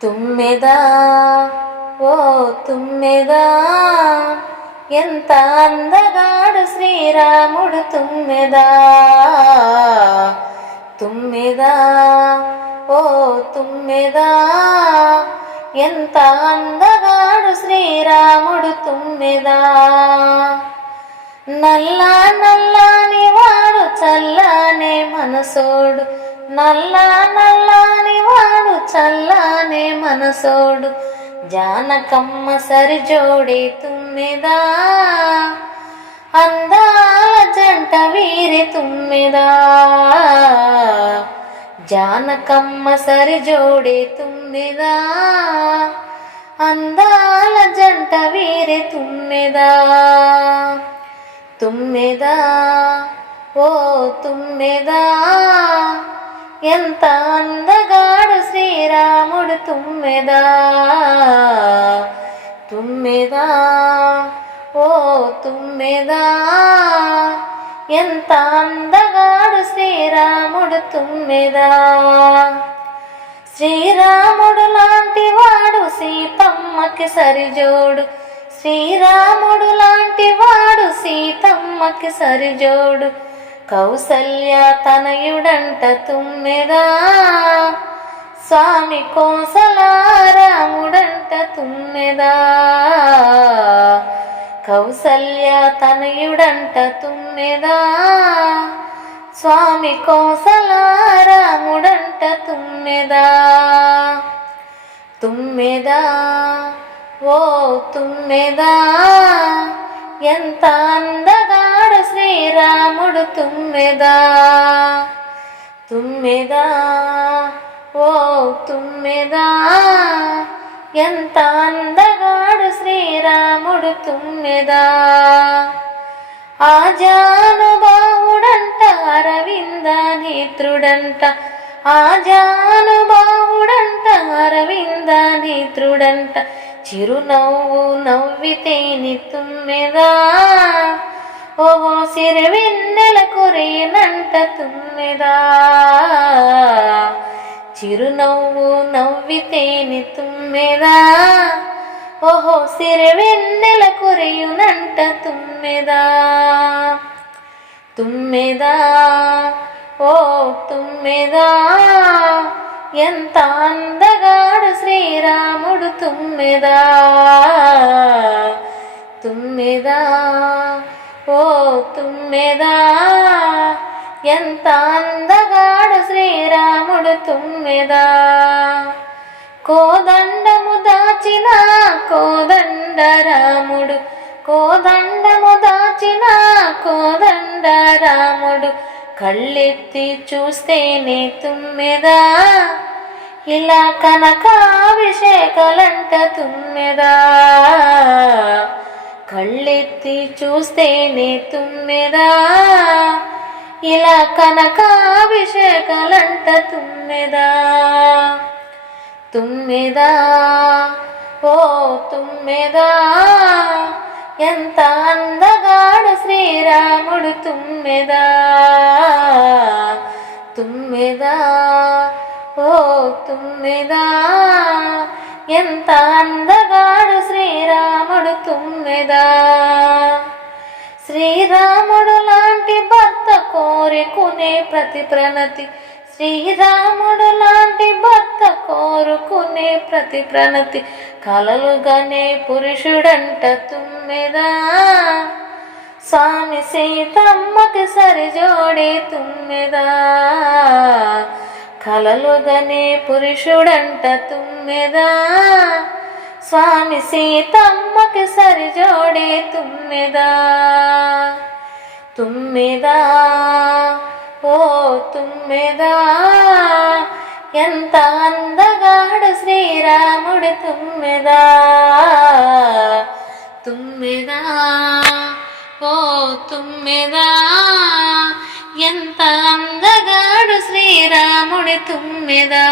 తుమ్మెదా ఓ తుమ్మెదా ఎంత అందగాడు శ్రీరాముడు తుమ్మెదా తుమ్మెదా ఓ తుమ్మెదా ఎంత అందగాడు శ్రీరాముడు తుమ్మెదా నల్లా నల్లాని వాడు చల్లానే మనసోడు నల్లా నల్లాని వాడు చల్లానే మనసోడు జానకమ్మ సరిజోడి తుమ్మెదా అందాల జంట వీరి తుమ్మెదా జానకమ్మ సరిజోడి తుమ్మెదా అందాల జంట వీరి తుమ్మెదా తుమ్మెదా ఓ తుమ్మెదా ఎంత అందగాడు శ్రీరాముడు తుమ్మెదా తుమ్మెదా ఓ తుమ్మెదా ఎంత అందగాడు శ్రీరాముడు తుమ్మెదా శ్రీరాముడు లాంటి వాడు సీతమ్మకి సరిజోడు శ్రీరాముడు లాంటి వాడు సీతమ్మకి సరిజోడు కౌసల్య తనయుడంట తుమ్మెదా స్వామి కోసలారాముడంట తుమ్మెదా కౌసల్య తనయుడంట తుమ్మెదా స్వామి కోసలారాముడంట తుమ్మెదా తుమ్మెదా ఓ తుమ్మెదా ఎంత అందగాడు శ్రీరాముడు తుమ్మెదా తుమ్మెదా ఓ తుమ్మెదా ఎంత అందగాడు శ్రీరాముడు తుమ్మెదా ఆజానుబాహుడంట అరవింద నేత్రుడంట ఆజానుబాహుడంట అరవింద నేత్రుడంట చిరునవ్వు నవ్వితేని తుమ్మెదా ఓహో సిరివెన్నెల కురియనంట తుమ్మెదా చిరునవ్వు నవ్వితేని తుమ్మెదా ఓహో సిరివెన్నెల కురియునంట తుమ్మెదా తుమ్మెదా ఓ తుమ్మెదా ఎంత అందగాడు శ్రీరాముడు తుమ్మెదా తుమ్మెదా ఓ తుమ్మెదా ఎంత అందగాడు శ్రీరాముడు తుమ్మెదా కోదండము దాచిన కోదండరాముడు కోదండము దాచిన కోదండరాముడు కళ్ళెత్తి చూస్తేనే తుమ్మెదా ఇలా కనకాభిషేకాలంట తుమ్మెదా కళ్ళెత్తి చూస్తేనే తుమ్మెదా ఇలా కనకాభిషేకాలంట తుమ్మెదా తుమ్మెదా ఓ తుమ్మెదా ఎంత అందగాడు శ్రీరాముడు తుమ్మెదా తుమ్మెదా ఓ తుమ్మెదా ఎంత అందగాడు శ్రీరాముడు తుమ్మెదా శ్రీరాముడు లాంటి భర్త కోరుకునే ప్రతి ప్రణతి శ్రీరాముడు లాంటి భర్త కోరుకునే ప్రతి ప్రణతి కలలుగానే పురుషుడంట తుమ్మెదా స్వామి సీతమ్మకి సరిజోడి తుమ్మెదా కలలుగానే పురుషుడంట తుమ్మెదా స్వామి సీతమ్మకి సరిజోడి తుమ్మెదా తుమ్మెదా ఓ తుమ్మెదా ఎంత అందగాడు శ్రీరాముడు తుమ్మెదా తుమ్మెదా ఓ తుమ్మెదా ఎంత అందగాడు శ్రీరాముడు తుమ్మెదా